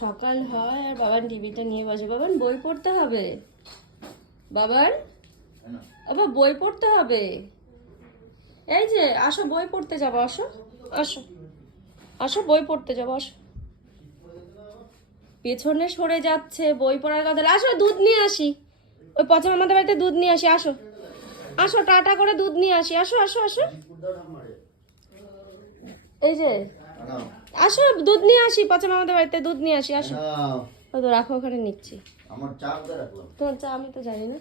সকাল হয় আর বাবান টিভিটা নিয়ে বসে। বাবান বই পড়তে হবে, বাবান আবার বই পড়তে হবে। এই যে আসো বই পড়তে যাবো, আসো আসো আসো বই পড়তে যাবো, আসো। পেছনে সরে যাচ্ছে বই পড়ার কথা। আসো দুধ নিয়ে আসি, ওই পচা আমাদের বাড়িতে দুধ নিয়ে আসি, আসো আসো টাটা করে দুধ নিয়ে আসি, আসো আসো আসো। এই যে আসো দুধ নিয়ে আসি, পচা আমাদের বাড়িতে দুধ নিয়ে আসি, আসো। তো রাখো ওখানে নিচ্ছি। আমার চা কোথায় রাখলাম? তোমার চা আমি তো জানি না।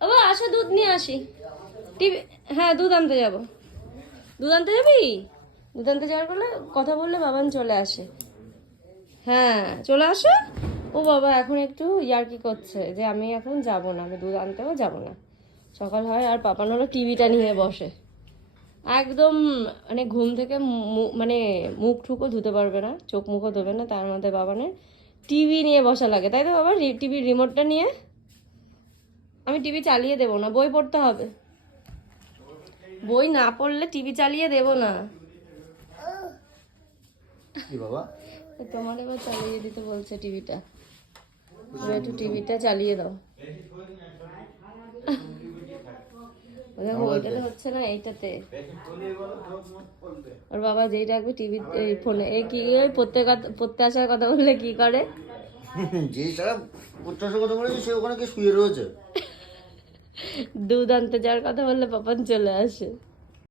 বাবা আসো দুধ নিয়ে আসি। টিভি, হ্যাঁ দুধ আনতে যাব। দুধ আনতে যাবি? দুধ আনতে যাওয়ার বলে কথা বললে বাবান চলে আসে। হ্যাঁ চলে আসো। ও বাবা এখন একটু ইয়ার্কি করছে যে আমি এখন যাব না, আমি দুধ আনতেও যাব না। সকাল হয় আর পাপান হলো টিভিটা নিয়ে বসে একদম, মানে ঘুম থেকে মানে মুখ ঠুকও ধুতে পারবে না, চোখ মুখও ধোবে না, তার মধ্যে বাবানের টিভি নিয়ে বসা লাগে, তাই তো বাবা? টিভির রিমোটটা নিয়ে। আমি টিভি চালিয়ে দেবো না, বই পড়তে হবে। বই না পড়লে টিভি চালিয়ে দেবো না। কি বাবা? তোমার এবার চালিয়ে দিতে বলছে টিভিটা, একটু টিভিটা চালিয়ে দাও। দেখো ওইটাতে হচ্ছে না, এইটাতে। আর বাবা যেই রাখবে টিভি ফোনে, এই কি পড়তে আসার কথা বললে কি করে? যে তারা প্রত্যাশার কথা বলেছে সে ওখানে কি শুয়ে রয়েছে। দুধ আনতে যাওয়ার কথা বললে পাপান চলে আসে।